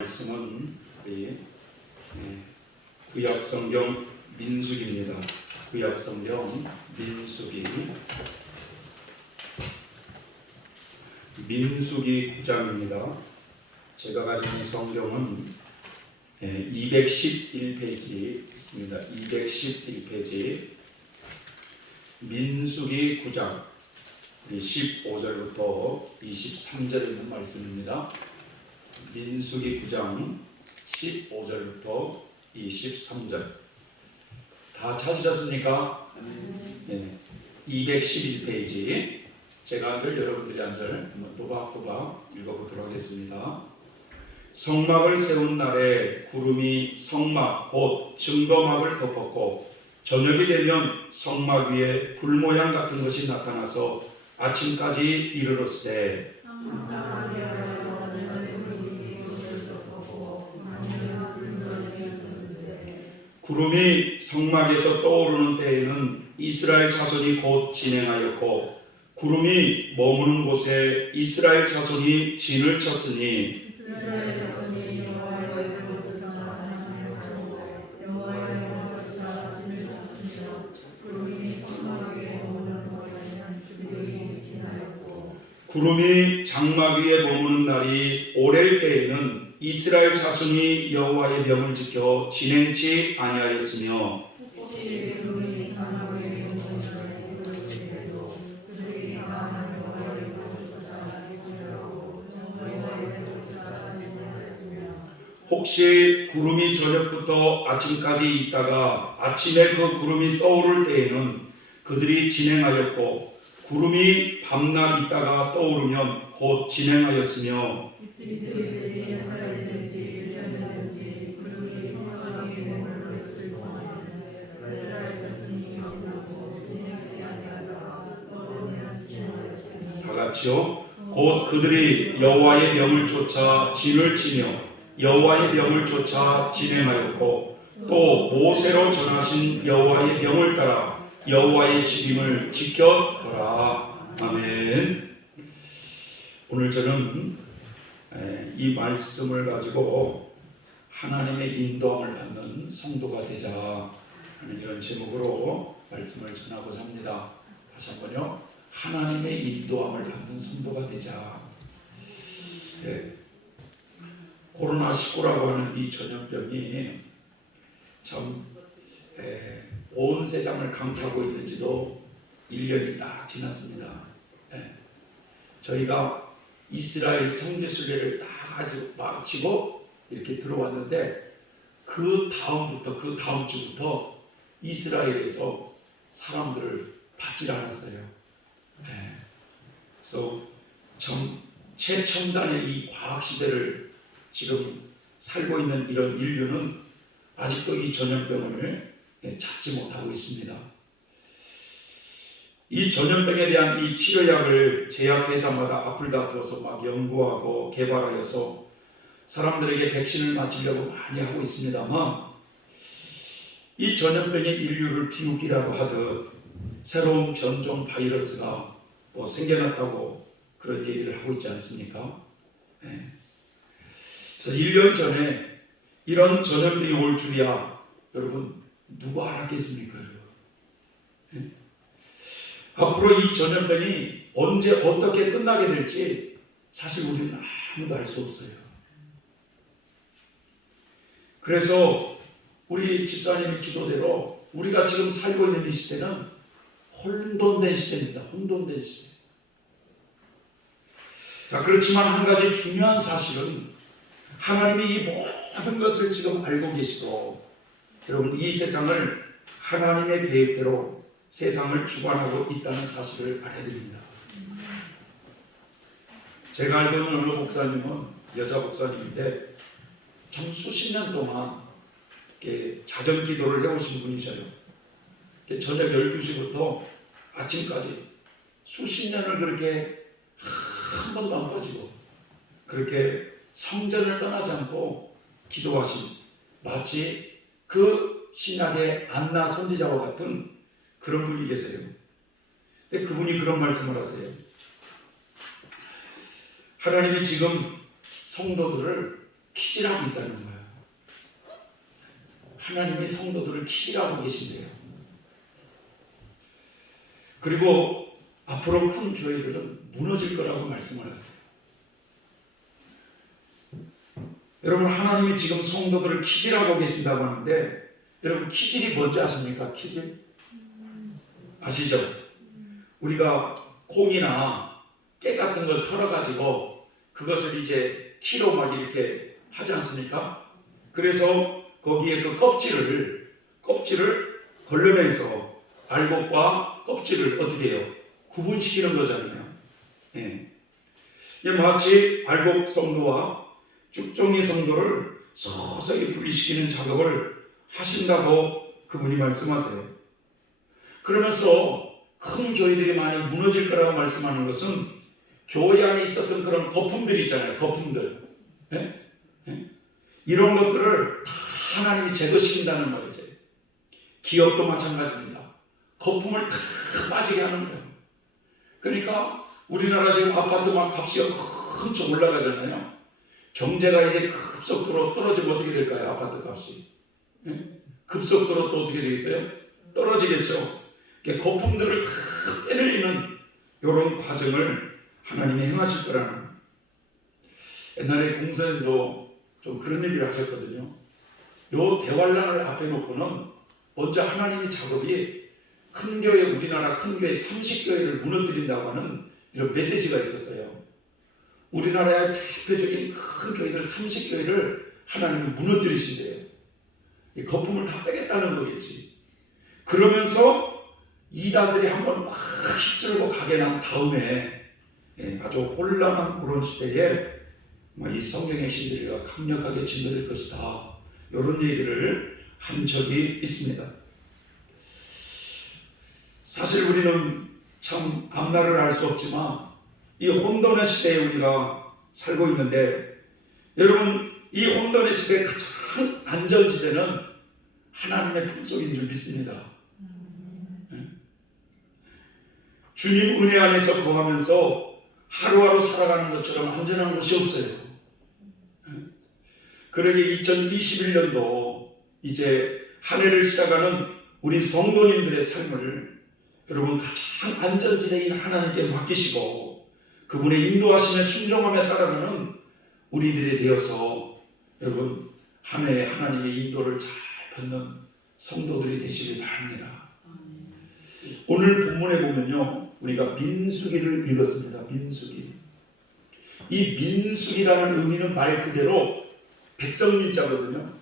말씀은 우리 구약성경 민수기입니다. 구약성경 민수기 9장입니다. 제가 가진 성경은 211페이지 있습니다. 211페이지 민수기 9장 15절부터 23절 있는 말씀입니다. 민수기 9장 15절부터 23절 다 찾으셨습니까? 네. 211페이지 제가 늘 여러분들이 한 절 또박또박 읽어보도록 하겠습니다. 성막을 세운 날에 구름이 성막 곧 증거막을 덮었고 저녁이 되면 성막 위에 불 모양 같은 것이 나타나서 아침까지 이르렀을 때 구름이 성막에서 떠오르는 때에는 이스라엘 자손이 곧 진행하였고 구름이 머무는 곳에 이스라엘 자손이 진을 쳤으니 구름이 장막 위에 머무는 날이 오랠 때에는 이스라엘 자손이 여호와의 명을 지켜 진행치 아니하였으며 혹시 구름이 저녁부터 아침까지 있다가 아침에 그 구름이 떠오를 때에는 그들이 진행하였고 구름이 밤낮 있다가 떠오르면 곧 진행하였으며 다같이요 곧 그들이 여호와의 명을 쫓아 진을 치며 여호와의 명을 쫓아 진행하였고 또 모세로 전하신 여호와의 명을 따라 여호와의 직임을 지켰더라. 아멘. 오늘 저는 이 말씀을 가지고 하나님의 인도함을 받는 성도가 되자 하는 이런 제목으로 말씀을 전하고자 합니다. 다시 한번요. 하나님의 인도함을 받는 성도가 되자. 코로나19라고 하는 이 전염병이 참 온 세상을 강타하고 있는지도 1년이 딱 지났습니다. 저희가 이스라엘 성지순례를 다 마치고 이렇게 들어왔는데 그 다음 주부터 이스라엘에서 사람들을 받질 않았어요. 그래서 참 최첨단의 이 과학 시대를 지금 살고 있는 이런 인류는 아직도 이 전염병을 잡지 못하고 있습니다. 이 전염병에 대한 이 치료약을 제약회사마다 앞을 다투어서 막 연구하고 개발하여서 사람들에게 백신을 맞추려고 많이 하고 있습니다만 이 전염병이 인류를 비웃기라고 하듯 새로운 변종 바이러스가 생겨났다고 그런 얘기를 하고 있지 않습니까? 그래서 1년 전에 이런 전염병이 올 줄이야 여러분 누가 알았겠습니까? 앞으로 이 전염병이 언제 어떻게 끝나게 될지 사실 우리는 아무도 알 수 없어요. 그래서 우리 집사님의 기도대로 우리가 지금 살고 있는 이 시대는 혼돈된 시대입니다. 혼돈된 시대. 자, 그렇지만 한 가지 중요한 사실은 하나님이 이 모든 것을 지금 알고 계시고 여러분 이 세상을 하나님의 계획대로 세상을 주관하고 있다는 사실을 알려드립니다. 제가 알고 있는 어느 목사님은 여자 목사님인데 참 수십 년 동안 자정 기도를 해오신 분이셔요. 저녁 12시부터 아침까지 수십 년을 그렇게 한 번도 안 빠지고 그렇게 성전을 떠나지 않고 기도하신 마치 그 신약의 안나 선지자와 같은 그런 분이 계세요. 근데 그분이 그런 말씀을 하세요. 하나님이 지금 성도들을 키질하고 있다는 거예요. 하나님이 성도들을 키질하고 계신대요. 그리고 앞으로 큰 교회들은 무너질 거라고 말씀을 하세요. 여러분, 하나님이 지금 성도들을 키질하고 계신다고 하는데, 여러분, 키질이 뭔지 아십니까? 키질? 아시죠? 우리가 콩이나 깨 같은 걸 털어가지고 그것을 이제 키로 막 이렇게 하지 않습니까? 그래서 거기에 그 껍질을 걸러내서 알곡과 껍질을 어떻게 해요? 구분시키는 거잖아요. 예. 마치 알곡 성도와 쭉종이 성도를 서서히 분리시키는 작업을 하신다고 그분이 말씀하세요. 그러면서 큰 교회들이 많이 무너질 거라고 말씀하는 것은 교회 안에 있었던 그런 거품들 있잖아요. 거품들. 예? 예? 이런 것들을 다 하나님이 제거시킨다는 말이죠. 기업도 마찬가지입니다. 거품을 다 빠지게 하는 거예요. 그러니까 우리나라 지금 아파트 막 값이 엄청 올라가잖아요. 경제가 이제 급속도로 떨어지면 어떻게 될까요? 아파트 값이. 예? 급속도로 또 어떻게 되겠어요? 떨어지겠죠. 거품들을 다 빼내리는 이런 과정을 하나님이 행하실 거라는 거예요. 옛날에 공사님도 좀 그런 얘기를 하셨거든요. 요 대환란을 앞에 놓고는 먼저 하나님의 작업이 큰 교회, 우리나라 큰 교회 30교회를 무너뜨린다고 하는 이런 메시지가 있었어요. 우리나라의 대표적인 큰 교회들 30교회를 하나님이 무너뜨리신대요. 이 거품을 다 빼겠다는 거겠지. 그러면서 이단들이 한번 확 휩쓸고 가게 난 다음에 아주 혼란한 그런 시대에 이 성경의 신들이가 강력하게 진노될 것이다. 이런 얘기를 한 적이 있습니다. 사실 우리는 참 앞날을 알 수 없지만 이 혼돈의 시대에 우리가 살고 있는데, 여러분, 이 혼돈의 시대의 가장 안전지대는 하나님의 품속인 줄 믿습니다. 주님 은혜 안에서 거하면서 하루하루 살아가는 것처럼 안전한 곳이 없어요. 그러게 2021년도 이제 한 해를 시작하는 우리 성도님들의 삶을 여러분 가장 안전지대인 하나님께 맡기시고 그분의 인도하심에 순종함에 따라가는 우리들이 되어서 여러분 한 해 하나님의 인도를 잘 받는 성도들이 되시길 바랍니다. 오늘 본문에 보면요, 우리가 민수기를 읽었습니다. 민수기. 이 민수기라는 의미는 말 그대로 백성민자거든요.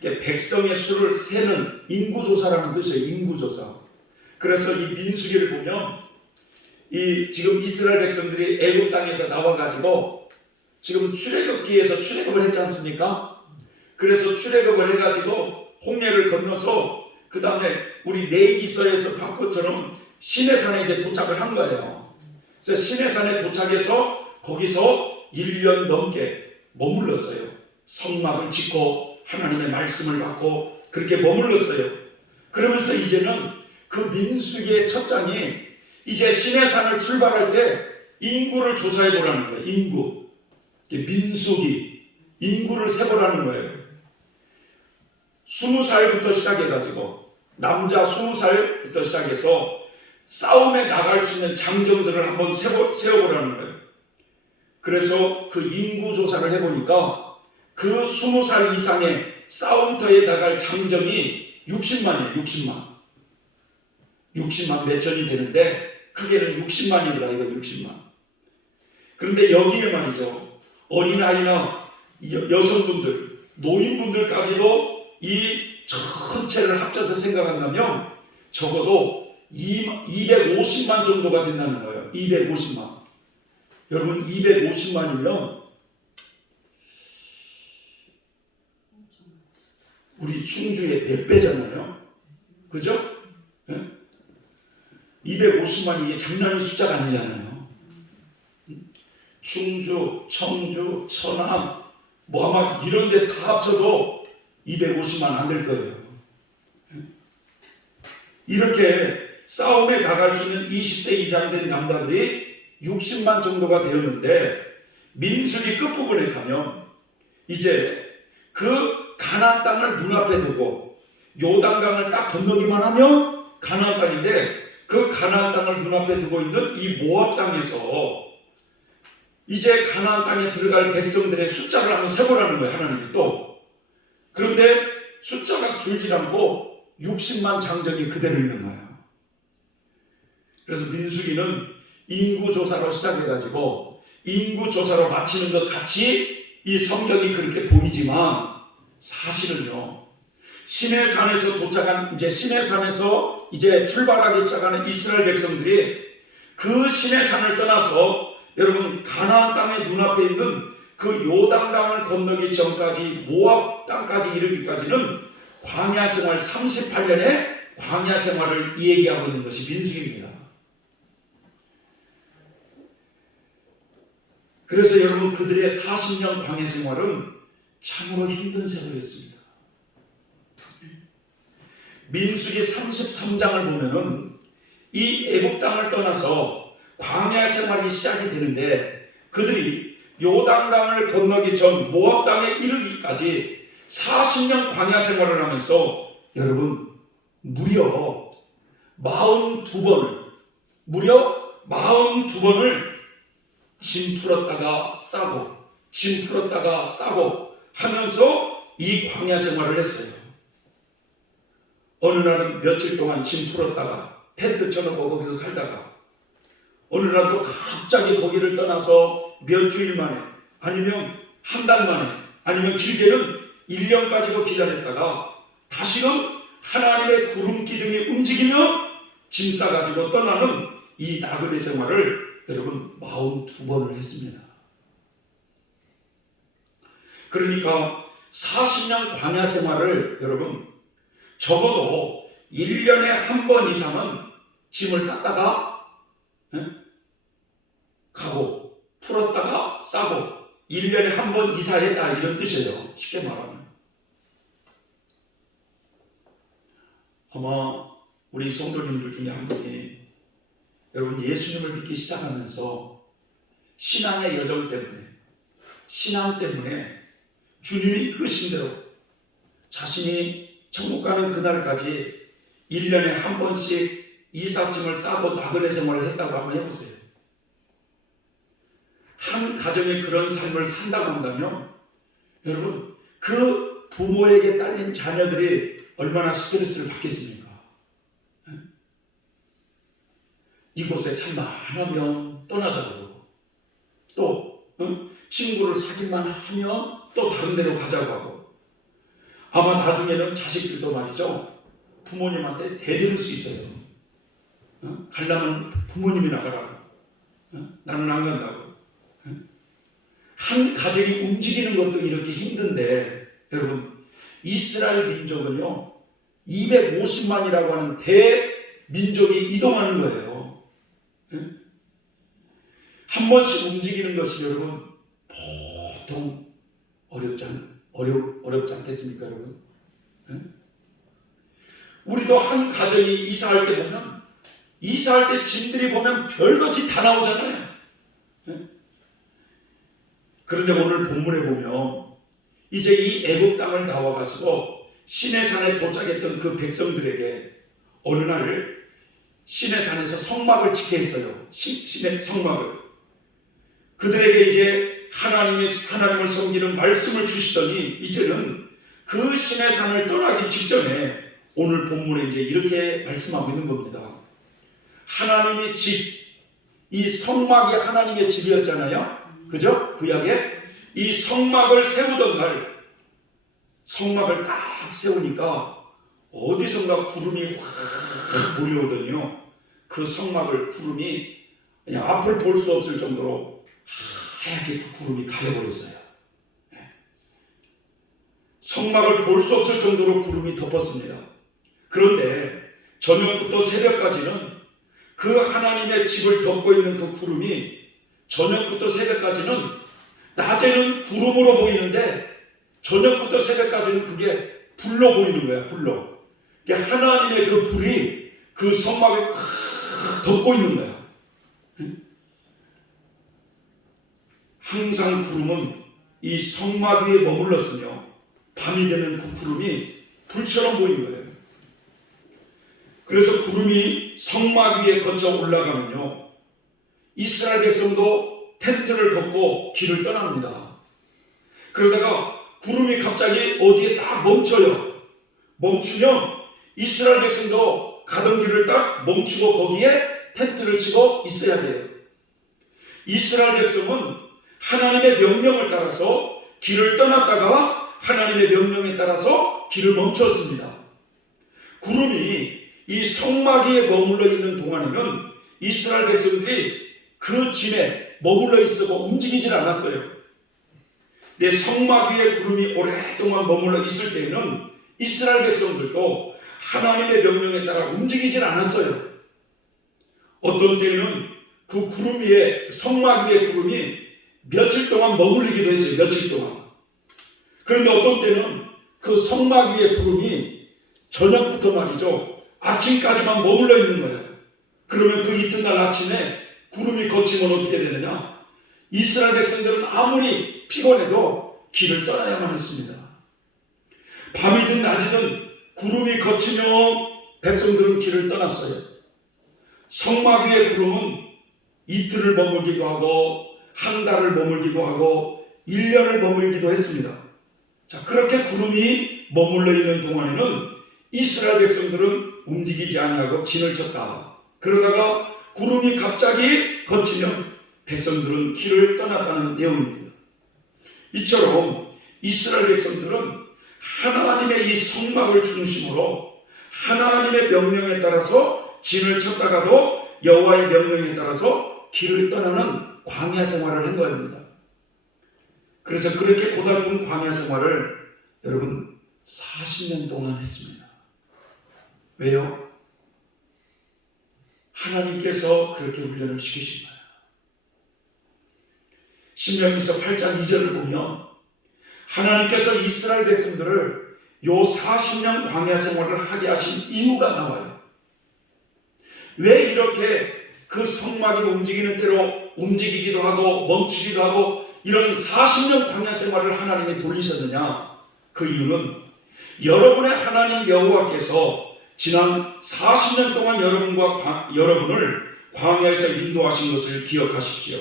백성의 수를 세는 인구조사라는 뜻이에요. 인구조사. 그래서 이 민수기를 보면 지금 이스라엘 백성들이 애굽 땅에서 나와가지고 지금 출애굽기에서 출애굽을 했지 않습니까? 그래서 출애굽을 해가지고 홍해를 건너서 그 다음에 우리 레위기서에서 본 것처럼 시내산에 이제 도착을 한 거예요. 그래서 시내산에 도착해서 거기서 1년 넘게 머물렀어요. 성막을 짓고 하나님의 말씀을 받고 그렇게 머물렀어요. 그러면서 이제는 그 민수기의 첫 장이 이제 시내산을 출발할 때 인구를 조사해 보라는 거예요. 인구. 민수기. 인구를 세보라는 거예요. 20살부터 시작해가지고 남자 20살부터 시작해서 싸움에 나갈 수 있는 장정들을 한번 세워보라는 거예요. 그래서 그 인구 조사를 해보니까 그 20살 이상의 싸움터에 나갈 장정이 60만이에요. 60만 몇천이 되는데 크게는 60만이더라. 이거 60만. 그런데 여기에 말이죠, 어린아이나 여성분들, 노인분들까지도 이 전체를 합쳐서 생각한다면 적어도 250만 정도가 된다는 거예요. 250만. 여러분 250만이면 우리 충주의 몇 배잖아요. 그죠? 네? 250만이 이게 장난이 숫자가 아니잖아요. 충주, 청주, 천안, 뭐 아마 이런 데 다 합쳐도 250만 안 될 거예요. 이렇게 싸움에 나갈 수 있는 20세 이상 된 남자들이 60만 정도가 되었는데 민수기 끝부분에 가면 이제 그 가나안 땅을 눈앞에 두고 요단강을 딱 건너기만 하면 가나안 땅인데, 그 가나안 땅을 눈앞에 두고 있는 이 모압 땅에서 이제 가나안 땅에 들어갈 백성들의 숫자를 한번 세보라는 거예요, 하나님이 또. 그런데 숫자가 줄지 않고 60만 장정이 그대로 있는 거예요. 그래서 민수기는 인구조사로 시작해가지고 인구조사로 마치는 것 같이 이 성경이 그렇게 보이지만, 사실은요, 시내산에서 도착한, 이제 시내산에서 이제 출발하기 시작하는 이스라엘 백성들이 그 시내산을 떠나서 여러분 가나안 땅의 눈앞에 있는 그 요단강을 건너기 전까지 모압 땅까지 이르기까지는 광야 생활 38년의 광야 생활을 얘기하고 있는 것이 민수기입니다. 그래서 여러분 그들의 40년 광야 생활은 참으로 힘든 세월이었습니다. 민수기 33장을 보면은 이 애굽 땅을 떠나서 광야 생활이 시작이 되는데, 그들이 요단강을 건너기 전 모압 땅에 이르기까지 40년 광야 생활을 하면서 여러분 무려 42번을 짐 풀었다가 싸고 짐 풀었다가 싸고 하면서 이 광야 생활을 했어요. 어느 날은 며칠 동안 짐 풀었다가 텐트 쳐놓고 거기서 살다가, 어느 날 또 갑자기 거기를 떠나서 몇 주일 만에, 아니면 한 달 만에, 아니면 길게는 1년까지도 기다렸다가 다시금 하나님의 구름 기둥이 움직이면 짐 싸가지고 떠나는 이 나그네 생활을 여러분 42번을 했습니다. 그러니까 40년 광야 생활을 여러분 적어도 1년에 한 번 이상은 짐을 쌌다가 가고 풀었다가 싸고 1년에 한 번 이사했다, 이런 뜻이에요. 쉽게 말하면. 아마 우리 성도님들 중에 한 분이 여러분 예수님을 믿기 시작하면서 신앙의 여정 때문에, 신앙 때문에 주님이 이끄신 대로 자신이 천국 가는 그날까지 1년에 한 번씩 이삿짐을 싸고 나그네 생활을 했다고 한번 해보세요. 한 가정이 그런 삶을 산다고 한다면 여러분 그 부모에게 딸린 자녀들이 얼마나 스트레스를 받겠습니까? 이곳에 살만하면 떠나자고 그러고, 또 친구를 사귈만 하면 또 다른 데로 가자고 하고, 아마 나중에는 자식들도 말이죠, 부모님한테 대들을 수 있어요. 가려면 부모님이나 가라고, 나는 안 간다고. 한 가정이 움직이는 것도 이렇게 힘든데, 여러분 이스라엘 민족은요 250만이라고 하는 대민족이 이동하는 거예요. 한 번씩 움직이는 것이 여러분 보통 어렵지 않겠습니까, 여러분? 우리도 한 가정이 이사할 때 보면, 이사할 때 짐들이 보면 별것이 다 나오잖아요. 그런데 오늘 본문에 보면 이제 이 애굽 땅을 나와가지고 시내산에 도착했던 그 백성들에게 어느 날 시내산에서 성막을 짓게 했어요. 시내 성막을. 그들에게 이제 하나님을 섬기는 말씀을 주시더니, 이제는 그 시내산을 떠나기 직전에 오늘 본문에 이제 이렇게 말씀하고 있는 겁니다. 하나님의 집, 이 성막이 하나님의 집이었잖아요. 그죠? 구약에 이 성막을 세우던 날, 성막을 딱 세우니까 어디선가 구름이 확 몰려오더니요, 그 성막을 구름이 그냥 앞을 볼 수 없을 정도로 하얗게 그 구름이 가려버렸어요. 성막을 볼 수 없을 정도로 구름이 덮었습니다. 그런데 저녁부터 새벽까지는 그 하나님의 집을 덮고 있는 그 구름이, 저녁부터 새벽까지는, 낮에는 구름으로 보이는데 저녁부터 새벽까지는 그게 불로 보이는 거야, 불로. 하나님의 그 불이 그 성막을 덮고 있는 거야. 항상 구름은 이 성막 위에 머물렀으며 밤이 되면 그 구름이 불처럼 보인 거예요. 그래서 구름이 성막 위에 거쳐 올라가면요, 이스라엘 백성도 텐트를 걷고 길을 떠납니다. 그러다가 구름이 갑자기 어디에 딱 멈춰요. 멈추면 이스라엘 백성도 가던 길을 딱 멈추고 거기에 텐트를 치고 있어야 돼요. 이스라엘 백성은 하나님의 명령을 따라서 길을 떠났다가 하나님의 명령에 따라서 길을 멈췄습니다. 구름이 이 성막 위에 머물러 있는 동안에는 이스라엘 백성들이 그 짐에 머물러 있었고 움직이질 않았어요. 내 성막 위에 구름이 오랫동안 머물러 있을 때에는 이스라엘 백성들도 하나님의 명령에 따라 움직이질 않았어요. 어떤 때에는 그 구름 위에, 성막 위에 구름이 며칠 동안 머물리기도 했어요. 며칠 동안. 그런데 어떤 때는 그 성막 위에 구름이 저녁부터 말이죠, 아침까지만 머물러 있는 거예요. 그러면 그 이튿날 아침에 구름이 걷히면 어떻게 되느냐? 이스라엘 백성들은 아무리 피곤해도 길을 떠나야만 했습니다. 밤이든 낮이든 구름이 걷히면 백성들은 길을 떠났어요. 성막 위의 구름은 이틀을 머물기도 하고 한 달을 머물기도 하고 1년을 머물기도 했습니다. 자, 그렇게 구름이 머물러 있는 동안에는 이스라엘 백성들은 움직이지 아니하고 진을 쳤다. 그러다가 구름이 갑자기 걷히면 백성들은 길을 떠났다는 내용입니다. 이처럼 이스라엘 백성들은 하나님의 이 성막을 중심으로 하나님의 명령에 따라서 진을 쳤다가도 여호와의 명령에 따라서 길을 떠나는 광야 생활을 한 겁니다. 그래서 그렇게 고달픈 광야 생활을 여러분 40년 동안 했습니다. 왜요? 하나님께서 그렇게 훈련을 시키신 거예요. 신명기서 8장 2절을 보면 하나님께서 이스라엘 백성들을 요 40년 광야 생활을 하게 하신 이유가 나와요. 왜 이렇게 그 성막이 움직이는 대로 움직이기도 하고 멈추기도 하고 이런 40년 광야 생활을 하나님이 돌리셨느냐? 그 이유는 여러분의 하나님 여호와께서 지난 40년 동안 여러분을 광야에서 인도하신 것을 기억하십시오.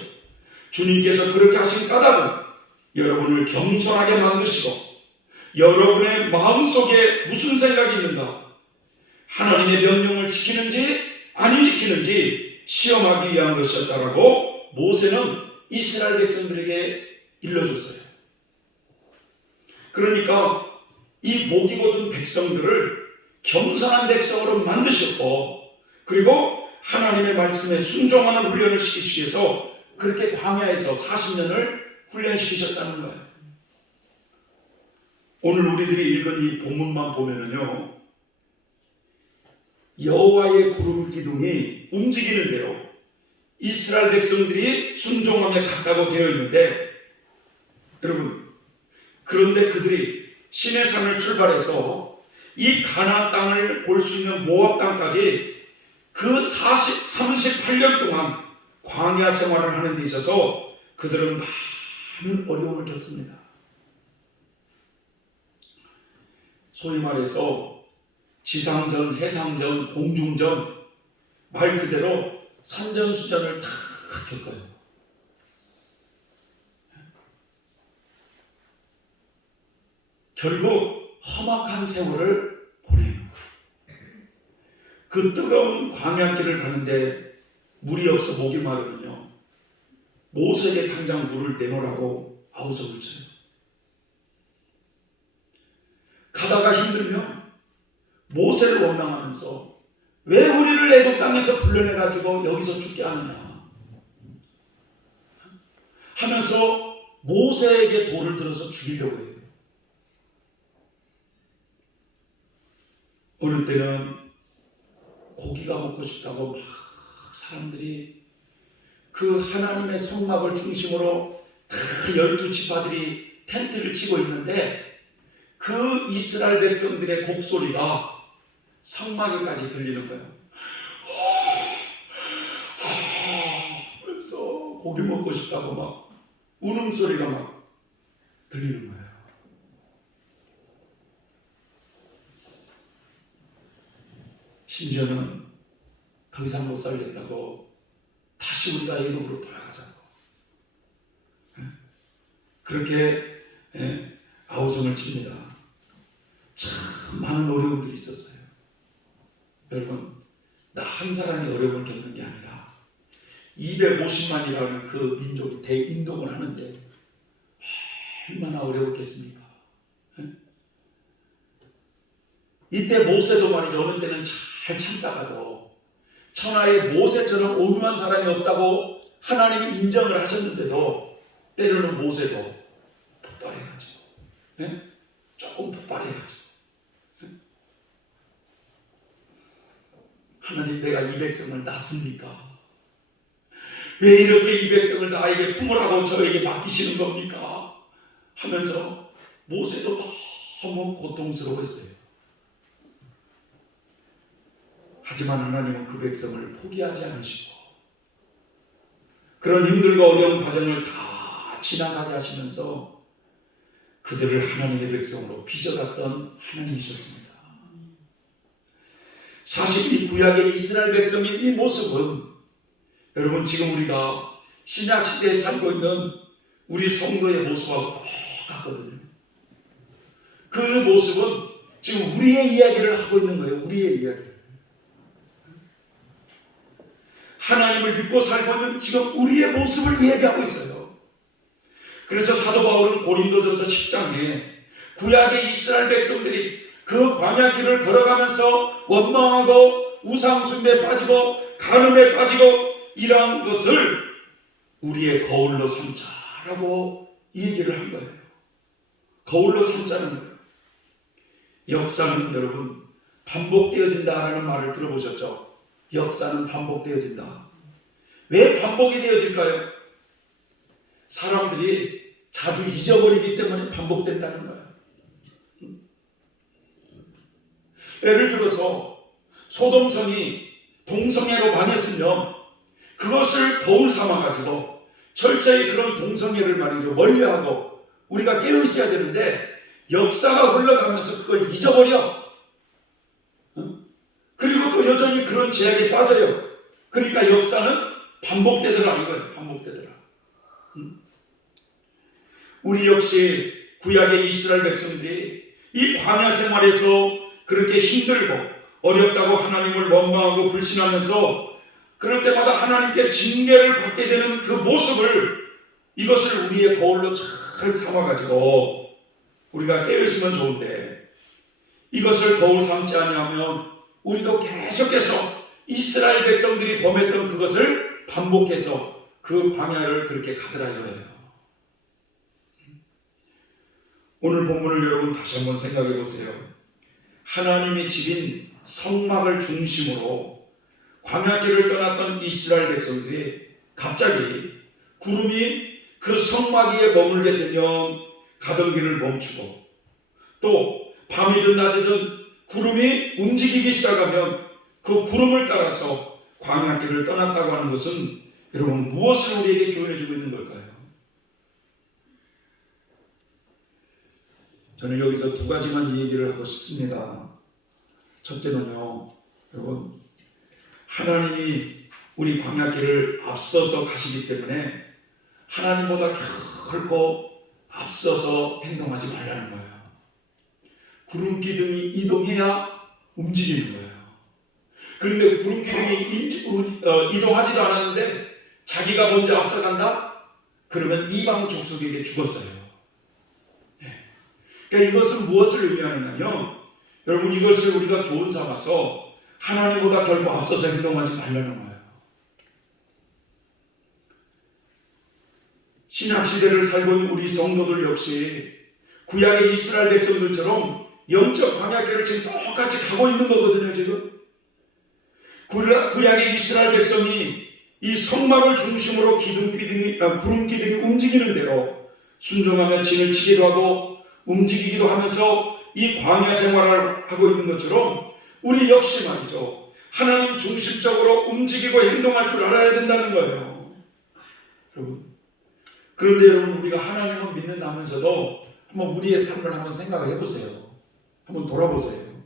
주님께서 그렇게 하신 까닭은 여러분을 겸손하게 만드시고 여러분의 마음속에 무슨 생각이 있는가? 하나님의 명령을 지키는지 안 지키는지 시험하기 위한 것이었다라고 모세는 이스라엘 백성들에게 일러줬어요. 그러니까 이 목이 곧은 백성들을 겸손한 백성으로 만드셨고 그리고 하나님의 말씀에 순종하는 훈련을 시키시기 위해서 그렇게 광야에서 40년을 훈련시키셨다는 거예요. 오늘 우리들이 읽은 이 본문만 보면은요, 여호와의 구름 기둥이 움직이는 대로 이스라엘 백성들이 순종하며 갔다고 되어 있는데, 여러분, 그런데 그들이 시내 산을 출발해서 이 가나안 땅을 볼 수 있는 모압 땅까지 그 38년 동안 광야 생활을 하는 데 있어서 그들은 많은 어려움을 겪습니다. 소위 말해서 지상전, 해상전, 공중전, 말 그대로 산전수전을 다 겪어요. 결국 험악한 세월을 보내요. 그 뜨거운 광야길을 가는데 물이 없어 목이 마르면요, 모세에게 당장 물을 내놓으라고 아우성을 쳐요. 가다가 힘들면 모세를 원망하면서 왜 우리를 애굽 땅에서 불러내가지고 여기서 죽게 하느냐 하면서 모세에게 돌을 들어서 죽이려고 해요. 어느 때는 고기가 먹고 싶다고 막 사람들이 그 하나님의 성막을 중심으로 다 12지파들이 텐트를 치고 있는데 그 이스라엘 백성들의 곡소리가 성막에까지 들리는 거예요. 그래서 고기 먹고 싶다고 막 우는 소리가 막 들리는 거예요. 심지어는 더 이상 못 살겠다고 다시 우리가 애굽으로 돌아가자고 그렇게 아우성을 칩니다. 참 많은 어려움들이 있었어요. 여러분, 나 한 사람이 어려움을 겪는 게 아니라 250만이라는 그 민족이 대인동을 하는데 얼마나 어려웠겠습니까? 이때 모세도 말이죠. 어느 때는 잘 참다가도 천하의 모세처럼 온유한 사람이 없다고 하나님이 인정을 하셨는데도 때로는 모세도 폭발해가죠. 조금 폭발해가죠. 하나님, 내가 이 백성을 낳습니까? 왜 이렇게 이 백성을 나에게 품으라고 저에게 맡기시는 겁니까? 하면서 모세도 너무 고통스러워했어요. 하지만 하나님은 그 백성을 포기하지 않으시고 그런 힘들고 어려운 과정을 다 지나가게 하시면서 그들을 하나님의 백성으로 빚어갔던 하나님이셨습니다. 사실 이 구약의 이스라엘 백성의 이 모습은 여러분 지금 우리가 신약시대에 살고 있는 우리 성도의 모습하고 똑같거든요. 그 모습은 지금 우리의 이야기를 하고 있는 거예요. 우리의 이야기. 하나님을 믿고 살고 있는 지금 우리의 모습을 이야기하고 있어요. 그래서 사도 바울은 고린도전서 10장에 구약의 이스라엘 백성들이 그 광야길을 걸어가면서 원망하고 우상숭배에 빠지고 간음에 빠지고 이러한 것을 우리의 거울로 삼자라고 얘기를 한 거예요. 거울로 삼자는 거예요. 역사는 여러분 반복되어진다라는 말을 들어보셨죠? 역사는 반복되어진다. 왜 반복이 되어질까요? 사람들이 자주 잊어버리기 때문에 반복된다는 거예요. 예를 들어서 소돔성이 동성애로 망했으면 그것을 거울 삼아가지고 철저히 그런 동성애를 말이죠 멀리하고 우리가 깨어있어야 되는데 역사가 흘러가면서 그걸 잊어버려. 그리고 또 여전히 그런 제약에 빠져요. 그러니까 역사는 반복되더라 이거예요. 반복되더라. 우리 역시 구약의 이스라엘 백성들이 이 광야 생활에서 그렇게 힘들고 어렵다고 하나님을 원망하고 불신하면서 그럴 때마다 하나님께 징계를 받게 되는 그 모습을 이것을 우리의 거울로 잘 삼아가지고 우리가 깨어있으면 좋은데 이것을 거울 삼지 아니하면 우리도 계속해서 이스라엘 백성들이 범했던 그것을 반복해서 그 광야를 그렇게 가더라 이거예요. 오늘 본문을 여러분 다시 한번 생각해 보세요. 하나님의 집인 성막을 중심으로 광야길을 떠났던 이스라엘 백성들이 갑자기 구름이 그 성막 위에 머물게 되면 가던 길을 멈추고 또 밤이든 낮이든 구름이 움직이기 시작하면 그 구름을 따라서 광야길을 떠났다고 하는 것은 여러분 무엇을 우리에게 교훈해주고 있는 걸까요? 저는 여기서 두 가지만 얘기를 하고 싶습니다. 첫째는요, 여러분 하나님이 우리 광야길을 앞서서 가시기 때문에 하나님보다 결코 앞서서 행동하지 말라는 거예요. 구름 기둥이 이동해야 움직이는 거예요. 그런데 구름 기둥이 이동하지도 않았는데 자기가 먼저 앞서간다? 그러면 이방 족속에게 죽었어요. 그러니까 이것은 무엇을 의미하느냐면 여러분 이것을 우리가 교훈 삼아서 하나님보다 결코 앞서서 행동하지 말라는 거예요. 신약시대를 살고 있는 우리 성도들 역시 구약의 이스라엘 백성들처럼 영적 광야길을 지금 똑같이 가고 있는 거거든요. 지금 구약의 이스라엘 백성이 이 성막을 중심으로 구름 기둥이 움직이는 대로 순종하며 진을 치기도 하고 움직이기도 하면서 이 광야 생활을 하고 있는 것처럼 우리 역시 말이죠. 하나님 중심적으로 움직이고 행동할 줄 알아야 된다는 거예요. 여러분. 그런데 여러분, 우리가 하나님을 믿는다면서도 한번 우리의 삶을 한번 생각을 해보세요. 한번 돌아보세요.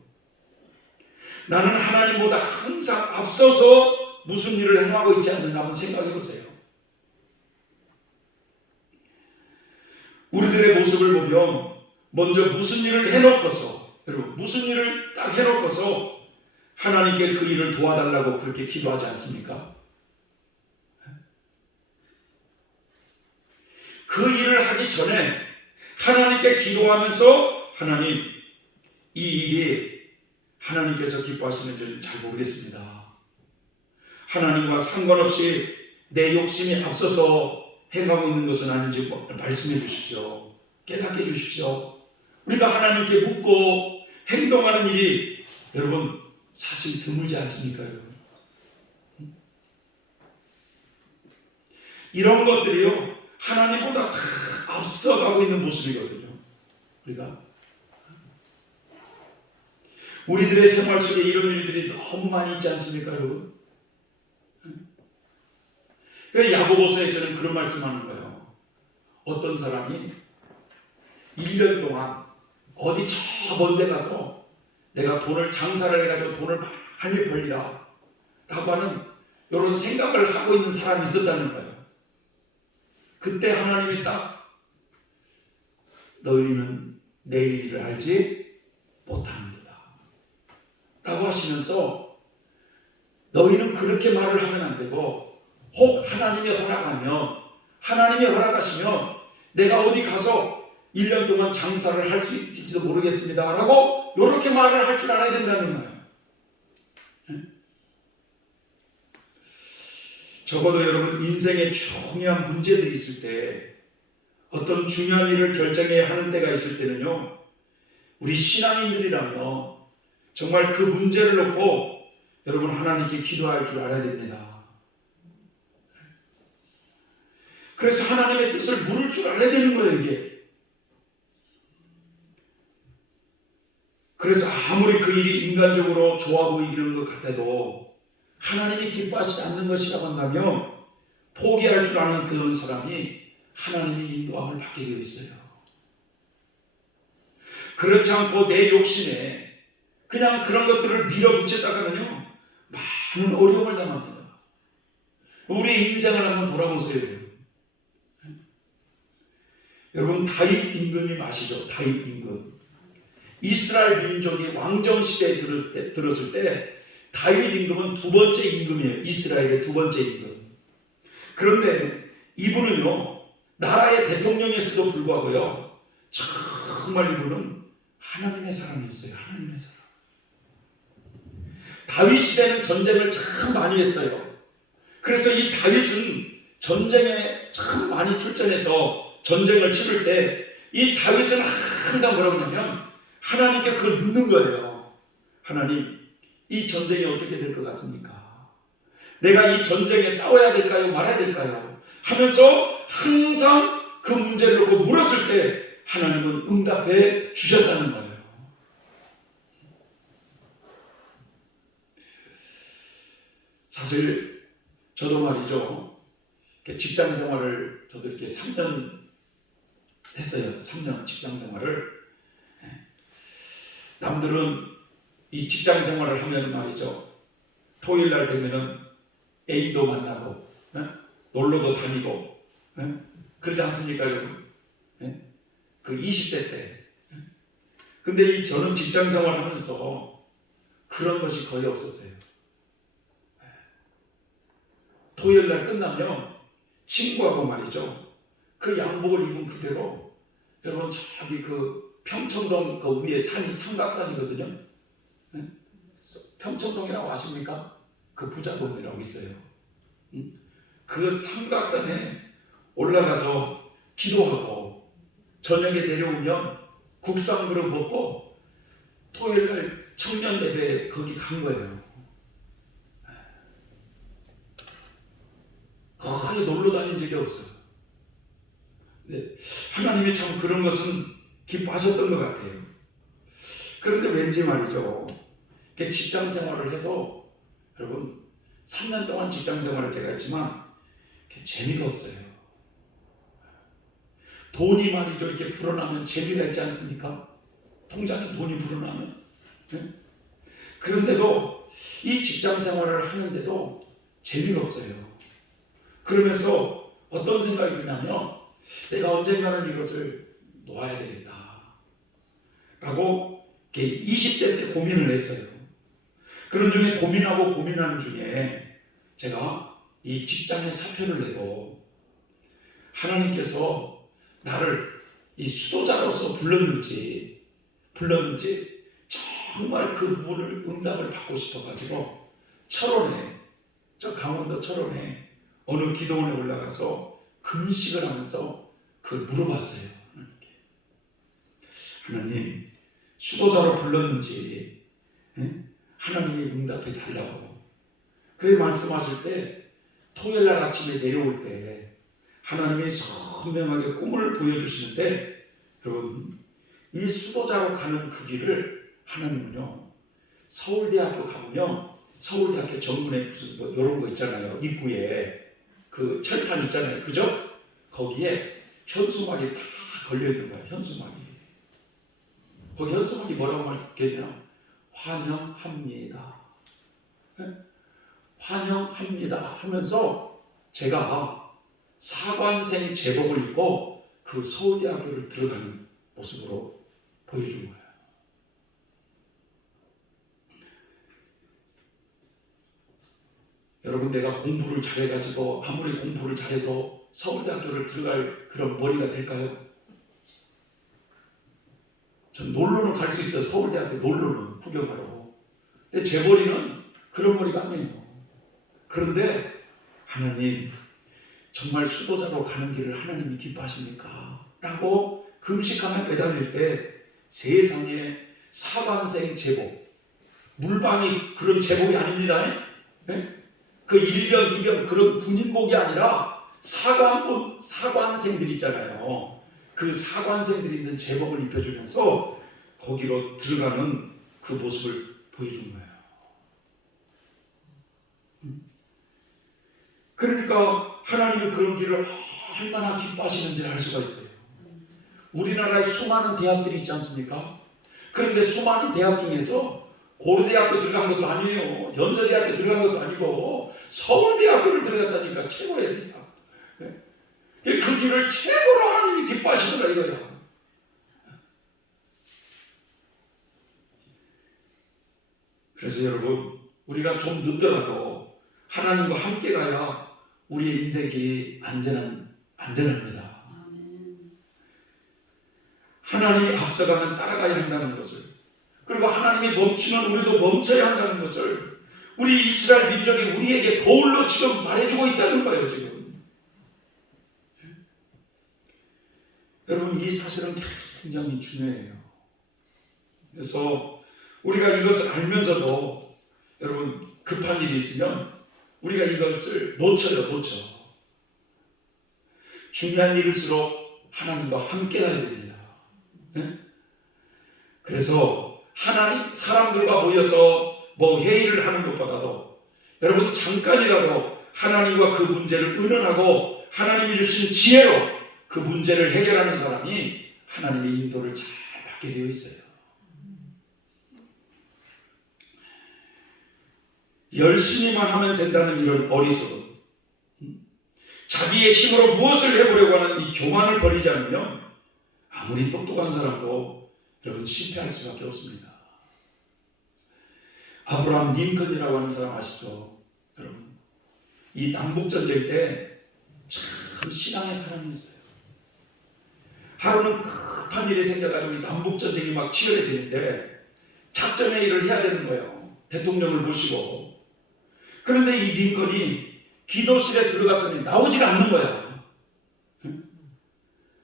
나는 하나님보다 항상 앞서서 무슨 일을 행하고 있지 않는가 한번 생각해 보세요. 우리들의 모습을 보면 먼저 무슨 일을 해놓고서, 여러분, 무슨 일을 딱 해놓고서 하나님께 그 일을 도와달라고 그렇게 기도하지 않습니까? 그 일을 하기 전에 하나님께 기도하면서, 하나님, 이 일이 하나님께서 기뻐하시는지 잘 모르겠습니다. 하나님과 상관없이 내 욕심이 앞서서 행하고 있는 것은 아닌지 말씀해 주십시오. 깨닫게 해 주십시오. 우리가 하나님께 묻고 행동하는 일이 여러분 사실 드물지 않습니까? 여러분? 이런 것들이요, 하나님보다 다 앞서가고 있는 모습이거든요. 우리들의 생활 속에 이런 일들이 너무 많이 있지 않습니까, 여러분? 야고보서에서는 그런 말씀하는 거예요. 어떤 사람이 1년 동안 어디 저 먼데 가서 내가 장사를 해가지고 돈을 많이 벌리라 라고 하는 이런 생각을 하고 있는 사람이 있었다는 거예요. 그때 하나님이 딱, 너희는 내일 일을 알지 못합니다 라고 하시면서, 너희는 그렇게 말을 하면 안 되고, 혹 하나님이 허락하시면 내가 어디 가서 1년 동안 장사를 할 수 있을지도 모르겠습니다 라고 이렇게 말을 할 줄 알아야 된다는 거예요. 적어도 여러분, 인생에 중요한 문제들이 있을 때, 어떤 중요한 일을 결정해야 하는 때가 있을 때는요, 우리 신앙인들이라면 정말 그 문제를 놓고 여러분 하나님께 기도할 줄 알아야 됩니다. 그래서 하나님의 뜻을 물을 줄 알아야 되는 거예요, 이게. 그래서 아무리 그 일이 인간적으로 좋아 보이는 것 같아도 하나님이 기뻐하시지 않는 것이라고 한다면 포기할 줄 아는 그런 사람이 하나님의 인도함을 받게 되어 있어요. 그렇지 않고 내 욕심에 그냥 그런 것들을 밀어붙였다가는요, 많은 어려움을 당합니다. 우리 인생을 한번 돌아보세요. 여러분, 다윗 임금이 아시죠? 다윗 임금. 이스라엘 민족이 왕정 시대에 들었을 때 다윗 임금은 두 번째 임금이에요. 이스라엘의 두 번째 임금. 그런데 이분은요, 나라의 대통령이었어도 불구하고요, 정말 이분은 하나님의 사람이었어요. 하나님의 사람. 다윗 시대는 전쟁을 참 많이 했어요. 그래서 이 다윗은 전쟁에 참 많이 출전해서 전쟁을 치를 때 이 다윗은 항상 뭐라고 하냐면 하나님께 그걸 묻는 거예요. 하나님, 이 전쟁이 어떻게 될 것 같습니까? 내가 이 전쟁에 싸워야 될까요? 말아야 될까요? 하면서 항상 그 문제를 놓고 물었을 때 하나님은 응답해 주셨다는 거예요. 사실 저도 말이죠, 직장 생활을 저도 이렇게 3년 했어요. 3년 직장 생활을. 남들은 이 직장 생활을 하면 말이죠, 토요일 날 되면은 애인도 만나고 놀러도 다니고 그러지 않습니까, 여러분? 그 20대 때. 근데 저는 직장 생활을 하면서 그런 것이 거의 없었어요. 토요일 날 끝나면 친구하고 말이죠, 그 양복을 입은 그대로, 여러분 저기 그 평천동 그 위에 산이 삼각산이거든요. 평천동이라고 아십니까? 그 부자동이라고 있어요. 그 삼각산에 올라가서 기도하고 저녁에 내려오면 국수 한 그릇 먹고 토요일 날 청년 예배 거기 간 거예요. 거의 놀러 다닌 적이 없어요. 네, 하나님이 참 그런 것은 기뻐하셨던 것 같아요. 그런데 왠지 말이죠, 직장 생활을 해도 여러분 3년 동안 직장 생활을 제가 했지만 재미가 없어요. 돈이 말이죠 이렇게 불어나면 재미가 있지 않습니까? 통장에 돈이 불어나면. 네? 그런데도 이 직장 생활을 하는데도 재미가 없어요. 그러면서 어떤 생각이 드냐면 내가 언젠가는 이것을 놓아야 되겠다 라고 20대 때 고민을 했어요. 그런 중에 고민하고 고민하는 중에 제가 이 직장에 사표를 내고 하나님께서 나를 이 수도자로서 불렀는지 정말 그 부분을 응답을 받고 싶어가지고 철원에, 저 강원도 철원에 어느 기도원에 올라가서 금식을 하면서 그걸 물어봤어요. 하나님, 수도자로 불렀는지 하나님이 응답해 달라고. 그렇게 말씀하실 때 토요일날 아침에 내려올 때 하나님이 선명하게 꿈을 보여주시는데, 여러분 이 수도자로 가는 그 길을 하나님은요 서울대학교 가보면 서울대학교 정문에 무슨 뭐 이런 거 있잖아요. 입구에 그 철판 있잖아요. 그죠? 거기에 현수막이 다 걸려 있는 거예요. 현수막이. 거기 현수막이 뭐라고 말씀드렸냐? 환영합니다. 환영합니다 하면서 제가 사관생 제복을 입고 그 서울대학교를 들어가는 모습으로 보여준 거예요. 여러분, 내가 공부를 잘해가지고 아무리 공부를 잘해도 서울대학교를 들어갈 그런 머리가 될까요? 전 놀러는 갈 수 있어요. 서울대학교 놀러는 구경하러. 근데 제 머리는 그런 머리가 아니에요. 그런데 하나님, 정말 수도자로 가는 길을 하나님이 기뻐하십니까? 라고 금식하며 매달릴 때 세상에 사관생 제복, 물방이 그런 제복이 아닙니다. 네? 그 일병, 이병 그런 군인복이 아니라 사관생들 있잖아요. 그 사관생들이 있는 제복을 입혀주면서 거기로 들어가는 그 모습을 보여준 거예요. 그러니까 하나님이 그런 길을 얼마나 기뻐하시는지를 알 수가 있어요. 우리나라에 수많은 대학들이 있지 않습니까? 그런데 수많은 대학 중에서 고려대학교 들어간 것도 아니에요. 연세대학교 들어간 것도 아니고 서울대학교를 들어갔다니까. 최고의 대학. 그 길을 최고로 하나님이 기뻐하시더라 이거야. 그래서 여러분, 우리가 좀 늦더라도 하나님과 함께 가야 우리의 인생길이 안전합니다. 하나님이 앞서가면 따라가야 한다는 것을, 그리고 하나님이 멈추면 우리도 멈춰야 한다는 것을 우리 이스라엘 민족이 우리에게 거울로 지금 말해주고 있다는 거예요. 지금 여러분, 이 사실은 굉장히 중요해요. 그래서 우리가 이것을 알면서도 여러분, 급한 일이 있으면 우리가 이것을 놓쳐요. 중요한 일일수록 하나님과 함께 가야 됩니다. 그래서 하나님, 사람들과 모여서 뭐 회의를 하는 것보다도 여러분, 잠깐이라도 하나님과 그 문제를 의논하고 하나님이 주신 지혜로 그 문제를 해결하는 사람이 하나님의 인도를 잘 받게 되어 있어요. 열심히만 하면 된다는 이런 어리석음, 자기의 힘으로 무엇을 해보려고 하는 이 교만을 버리지 않으면 아무리 똑똑한 사람도 여러분 실패할 수밖에 없습니다. 아브라함 링컨이라고 하는 사람 아시죠? 여러분, 이 남북전쟁 때 참 신앙의 사람이 있어요. 하루는 급한 일이 생겨가지고 이 남북전쟁이 막 치열해지는데 작전의 일을 해야 되는 거예요. 대통령을 모시고. 그런데 이 링컨이 기도실에 들어갔더니 나오지가 않는 거야.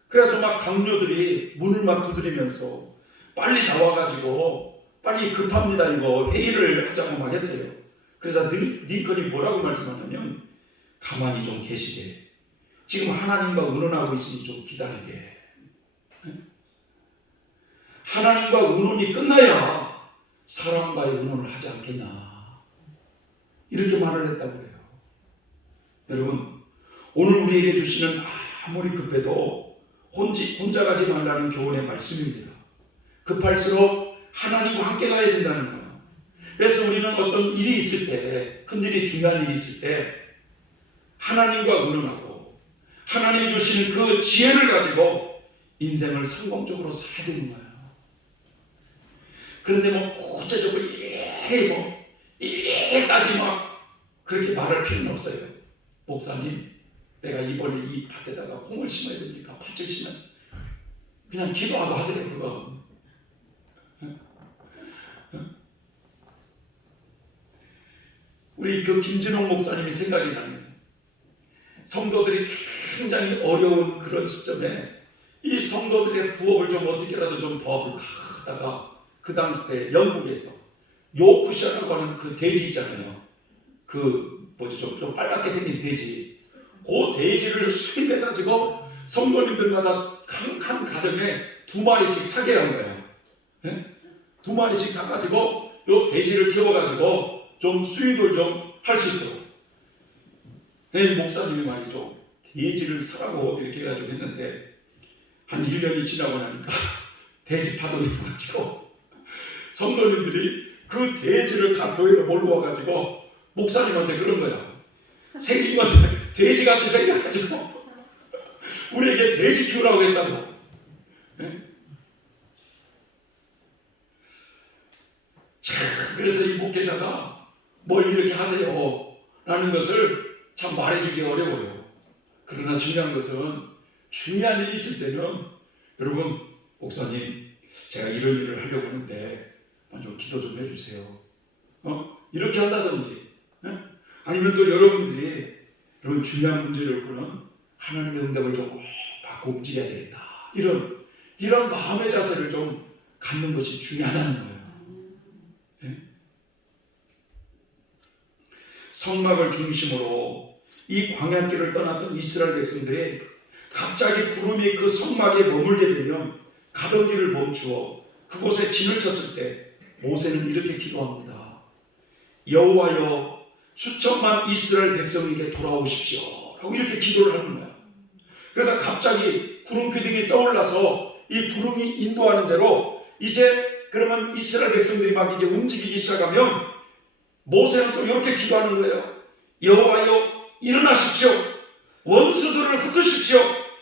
그래서 막 강요들이 문을 막 두드리면서 빨리 나와가지고 빨리 급합니다 이거 회의를 하자고 막 했어요. 그래서 링컨이 뭐라고 말씀하냐면 가만히 좀 계시게. 지금 하나님과 의논하고 있으니 좀 기다리게. 하나님과 의논이 끝나야 사람과의 의논을 하지 않겠냐. 이렇게 말을 했다고 해요. 여러분, 오늘 우리에게 주시는 아무리 급해도 혼자 가지 말라는 교훈의 말씀입니다. 급할수록 하나님과 함께 가야 된다는 거예요. 그래서 우리는 어떤 일이 있을 때, 큰 일이 중요한 일이 있을 때 하나님과 의논하고 하나님이 주시는 그 지혜를 가지고 인생을 성공적으로 살아야 되는 거예요. 그런데 뭐 구체적으로 일일이까지 막 그렇게 말할 필요는 없어요. 목사님, 내가 이번에 이 밭에다가 콩을 심어야 되니까 팥을 심으면 그냥 기도하고 하세요. 그거. 우리 그 김진홍 목사님이 생각이 나네요. 성도들이 굉장히 어려운 그런 시점에 이 성도들의 부업을 좀 어떻게라도 좀 도와볼까 하다가 그 당시 때 영국에서 요크셔라고 하는 그 돼지 있잖아요. 그 뭐지 좀 빨갛게 생긴 돼지. 그 돼지를 수입해가지고 성도님들마다 한 가정에 2마리씩 사게 한 거예요. 네? 2마리씩 사가지고 요 돼지를 키워가지고 좀 수입을 좀 할 수 있도록. 네, 목사님이 말이죠. 돼지를 사라고 이렇게 해가지고 했는데 한 1년이 지나고 나니까 돼지 파동이 나가지고 성도님들이 그 돼지를 다 교회로 몰고 와가지고 목사님한테 그런 거야. 생긴 건 돼지같이 생겨가지고 우리에게 돼지 키우라고 했다고. 네? 자, 그래서 이 목회자가 뭘 이렇게 하세요 라는 것을 참 말해주기 어려워요. 그러나 중요한 것은 중요한 일이 있을 때는 여러분, 목사님 제가 이런 일을 하려고 하는데 좀 기도 좀 해주세요. 이렇게 한다든지, 아니면 또 여러분들이 여러분 중요한 문제를 보는 하나님의 응답을 좀 꼭 받고 움직여야 되겠다. 이런 마음의 자세를 좀 갖는 것이 중요하다는 거예요. 네? 성막을 중심으로 이 광야길을 떠났던 이스라엘 백성들이 갑자기 구름이 그 성막에 머물게 되면 가던 길을 멈추어 그곳에 진을 쳤을 때 모세는 이렇게 기도합니다. 여호와여, 수천만 이스라엘 백성에게 돌아오십시오 라고 이렇게 기도를 하는 거야. 그러다 갑자기 구름 기둥이 떠올라서 이 구름이 인도하는 대로 이제 그러면 이스라엘 백성들이 막 이제 움직이기 시작하면 모세는 또 이렇게 기도하는 거예요. 여호와여, 일어나십시오. 원수들을 흩으십시오.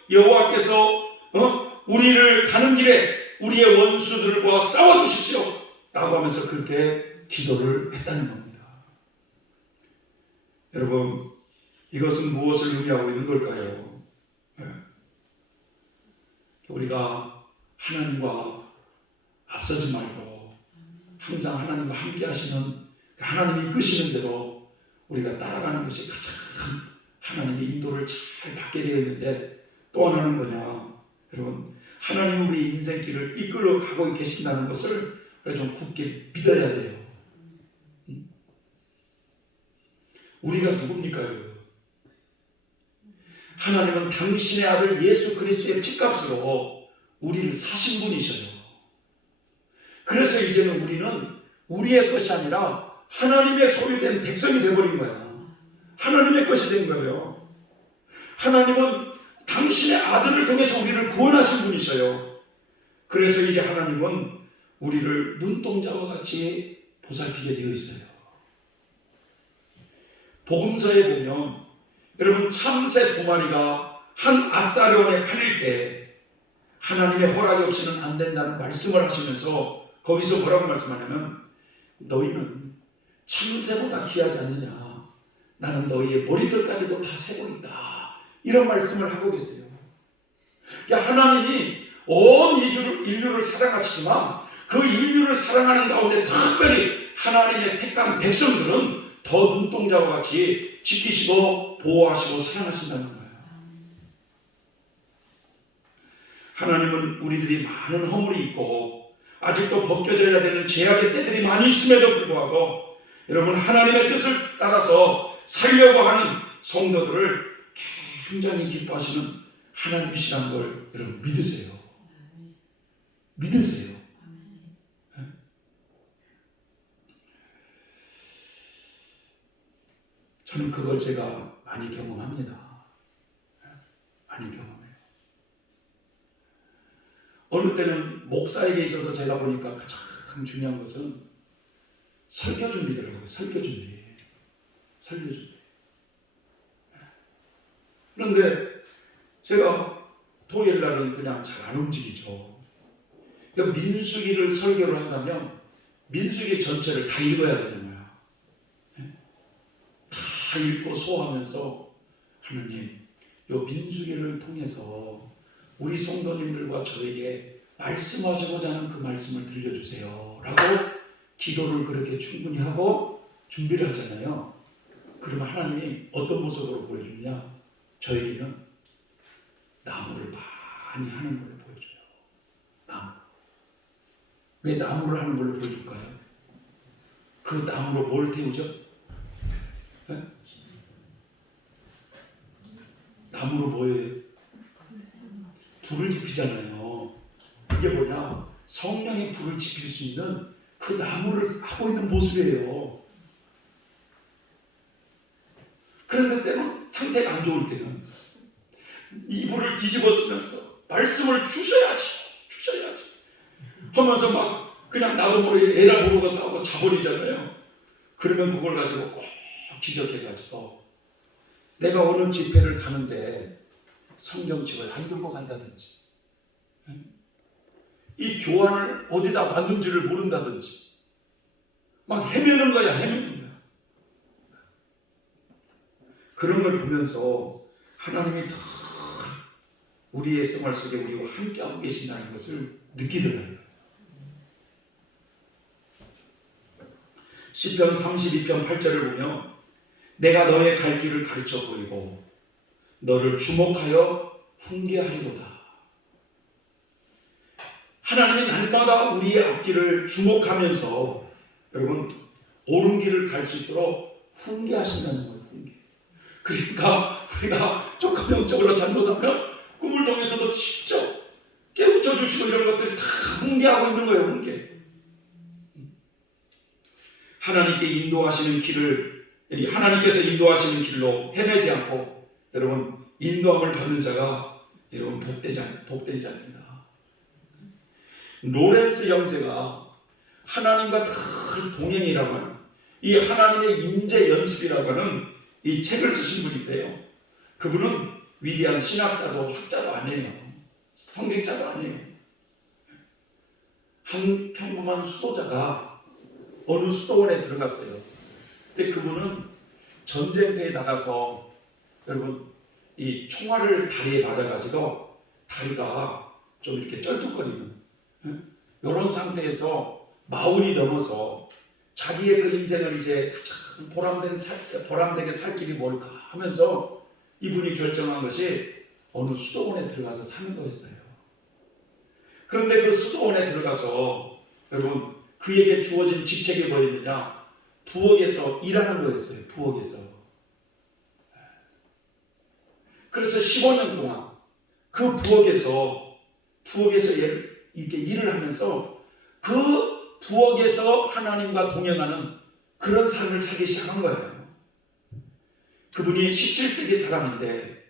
여호와께서 우리를 가는 길에 우리의 원수들과 싸워주십시오 라고 하면서 그렇게 기도를 했다는 겁니다. 여러분, 이것은 무엇을 의미하고 있는 걸까요? 우리가 하나님과 앞서지 말고 항상 하나님과 함께 하시는, 하나님이 이끄시는 대로 우리가 따라가는 것이 가장 하나님의 인도를 잘 받게 되어 있는데, 또 하나는 뭐냐, 여러분, 하나님은 우리 인생길을 이끌어 가고 계신다는 것을 좀 굳게 믿어야 돼요. 우리가 누굽니까? 하나님은 당신의 아들 예수 그리스도의 피값으로 우리를 사신 분이셔요. 그래서 이제는 우리는 우리의 것이 아니라 하나님의 소유된 백성이 되어버린 거야. 하나님의 것이 된 거예요. 하나님은 당신의 아들을 통해서 우리를 구원하신 분이셔요. 그래서 이제 하나님은 우리를 눈동자와 같이 보살피게 되어 있어요. 복음서에 보면 여러분, 참새 2마리가 한 아사리온에 팔릴 때 하나님의 허락이 없이는 안 된다는 말씀을 하시면서 거기서 뭐라고 말씀하냐면, 너희는 참새보다 귀하지 않느냐, 나는 너희의 머리털까지도 다 세고 있다, 이런 말씀을 하고 계세요. 하나님이 온 인류를 사랑하시지만 그 인류를 사랑하는 가운데 특별히 하나님의 택한 백성들은 더 눈동자와 같이 지키시고 보호하시고 사랑하신다는 거예요. 하나님은 우리들이 많은 허물이 있고 아직도 벗겨져야 되는 죄악의 때들이 많이 있음에도 불구하고 여러분, 하나님의 뜻을 따라서 살려고 하는 성도들을 굉장히 기뻐하시는 하나님이시라는 걸 여러분 믿으세요. 믿으세요. 저는 그걸 제가 많이 경험합니다. 많이 경험해요. 어느 때는 목사에게 있어서 제가 보니까 가장 중요한 것은 설교 준비더라고요. 설교 준비. 그런데 제가 토요일 날은 그냥 잘 안 움직이죠. 그러니까 민수기를 설교를 한다면 민수기 전체를 다 읽어야 되는 거야. 다 읽고 소화하면서 하나님, 이 민수기를 통해서 우리 성도님들과 저에게 말씀하시고자 하는 그 말씀을 들려주세요 라고 기도를 그렇게 충분히 하고 준비를 하잖아요. 그러면 하나님이 어떤 모습으로 보여주냐? 저에게는 나무를 많이 하는 걸로 보여줘요. 나무. 왜 나무를 하는 걸로 보여줄까요? 그 나무로 뭘 태우죠? 네? 나무로 뭐예요? 불을 지피잖아요. 그게 뭐냐? 성령의 불을 지필 수 있는 그 나무를 하고 있는 모습이에요. 그런데 때는 상태가 안 좋을 때는 이불을 뒤집어 쓰면서 말씀을 주셔야지 하면서 막 그냥 나도 모르게 에라 모르겠다 하고 자버리잖아요. 그러면 그걸 가지고 꼭 지적해가지고 내가 어느 집회를 가는데 성경책을 안 들고 간다든지 이 교환을 어디다 놨는지를 모른다든지 막 헤매는 거야. 그런 걸 보면서 하나님이 더 우리의 생활 속에 우리와 함께하고 계신다는 것을 느끼더라고요. 시편 32편 8절을 보면 내가 너의 갈 길을 가르쳐 보이고 너를 주목하여 훈계하리로다. 하나님이 날마다 우리의 앞길을 주목하면서 여러분 옳은 길을 갈 수 있도록 훈계하신다는 거예요. 그러니까 우리가 조금 영적으로 잘못하면 꿈을 통해서도 직접 깨우쳐 주시고 이런 것들이 다 훈계하고 있는 거예요. 훈계. 하나님께서 인도하시는 길로 헤매지 않고 여러분 인도함을 받는 자가 여러분 복된 자입니다. 로렌스 형제가 하나님과 늘 동행이라고 하는 이 하나님의 임재 연습이라고 하는 이 책을 쓰신 분인데요. 그분은 위대한 신학자도 학자도 아니에요. 성직자도 아니에요. 한 평범한 수도자가 어느 수도원에 들어갔어요. 근데 그분은 전쟁터에 나가서 여러분 이 총알을 다리에 맞아가지고 다리가 좀 이렇게 쩔뚝거리는 이런 상태에서 마흔이 넘어서 자기의 그 인생을 이제 가장 보람되게 살 길이 뭘까 하면서 이분이 결정한 것이 어느 수도원에 들어가서 사는 거였어요. 그런데 그 수도원에 들어가서 여러분 그에게 주어진 직책이 뭐였느냐? 부엌에서 일하는 거였어요. 부엌에서. 그래서 15년 동안 그 부엌에서 이렇게 일을 하면서 그 부엌에서 하나님과 동행하는 그런 삶을 살기 시작한 거예요. 그분이 17세기 사람인데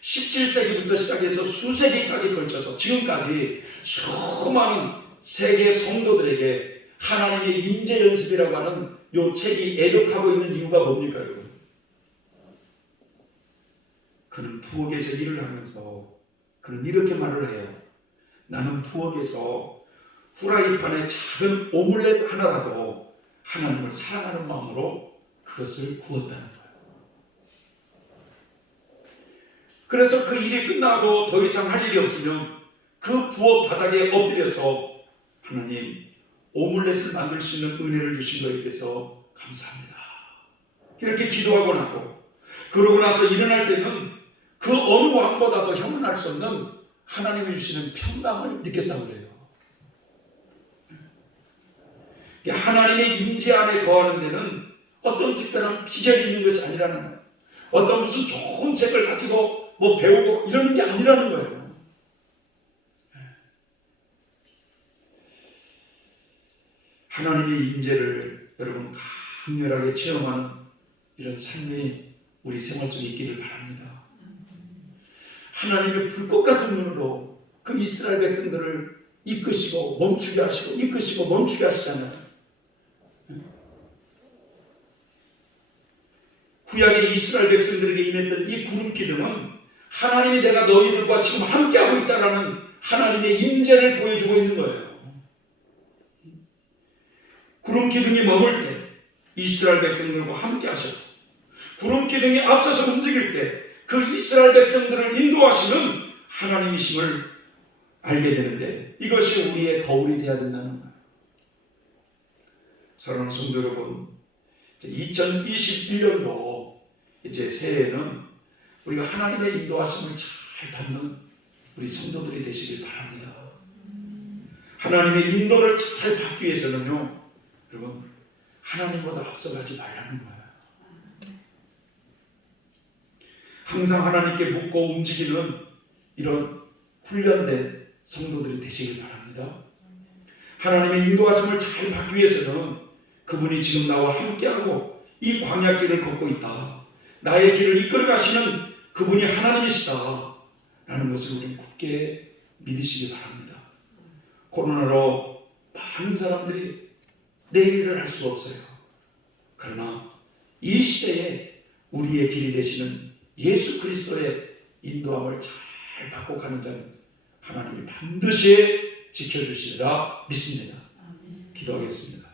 17세기부터 시작해서 수세기까지 걸쳐서 지금까지 수많은 세계 성도들에게 하나님의 임재 연습이라고 하는 이 책이 애독하고 있는 이유가 뭡니까 여러분? 그는 부엌에서 일을 하면서 그는 이렇게 말을 해요. 나는 부엌에서 후라이팬에 작은 오믈렛 하나라도 하나님을 사랑하는 마음으로 그것을 구웠다는 거예요. 그래서 그 일이 끝나고 더 이상 할 일이 없으면 그 부엌 바닥에 엎드려서 하나님 오믈렛을 만들 수 있는 은혜를 주신 것에 대해서 감사합니다. 이렇게 기도하고 나고 그러고 나서 일어날 때는 그 어느 왕보다도 형언할 수 없는 하나님이 주시는 평강을 느꼈다고 그래요. 하나님의 임재 안에 거하는 데는 어떤 특별한 비결이 있는 것이 아니라는 거예요. 어떤 무슨 좋은 책을 가지고 뭐 배우고 이러는 게 아니라는 거예요. 하나님의 임재를 여러분 강렬하게 체험하는 이런 삶이 우리 생활 속에 있기를 바랍니다. 하나님의 불꽃 같은 눈으로 그 이스라엘 백성들을 이끄시고 멈추게 하시고 이끄시고 멈추게 하시잖아요. 구약의 이스라엘 백성들에게 임했던 이 구름 기둥은 하나님이 내가 너희들과 지금 함께하고 있다라는 하나님의 임재를 보여주고 있는 거예요. 구름 기둥이 머물 때 이스라엘 백성들과 함께 하셨고, 구름 기둥이 앞서서 움직일 때 그 이스라엘 백성들을 인도하시는 하나님이심을 알게 되는데, 이것이 우리의 거울이 되어야 된다는 거예요. 사랑하는 성도 여러분, 2021년도 이제 새해에는 우리가 하나님의 인도하심을 잘 받는 우리 성도들이 되시길 바랍니다. 하나님의 인도를 잘 받기 위해서는요, 여러분, 하나님보다 앞서가지 말라는 거예요. 항상 하나님께 묻고 움직이는 이런 훈련된 성도들이 되시길 바랍니다. 하나님의 인도하심을 잘 받기 위해서는 그분이 지금 나와 함께하고 이 광야길을 걷고 있다, 나의 길을 이끌어 가시는 그분이 하나님이시다 라는 것을 우리는 굳게 믿으시기 바랍니다. 코로나로 많은 사람들이 내 일을 할 수가 없어요. 그러나 이 시대에 우리의 길이 되시는 예수 그리스도의 인도함을 잘 받고 가는 자는 하나님이 반드시 지켜주시리라 믿습니다. 기도하겠습니다.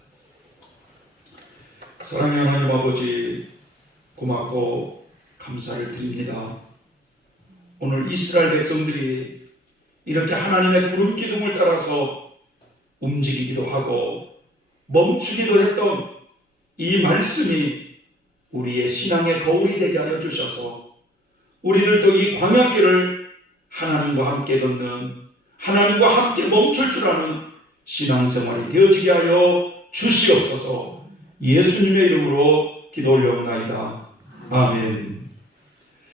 사랑하는 하나님 아버지, 고맙고 감사를 드립니다. 오늘 이스라엘 백성들이 이렇게 하나님의 구름 기둥을 따라서 움직이기도 하고 멈추기도 했던 이 말씀이 우리의 신앙의 거울이 되게 하여 주셔서 우리들도 이 광야길을 하나님과 함께 걷는, 하나님과 함께 멈출 줄 아는 신앙생활이 되어지게 하여 주시옵소서. 예수님의 이름으로 기도 올려옵나이다. 아멘.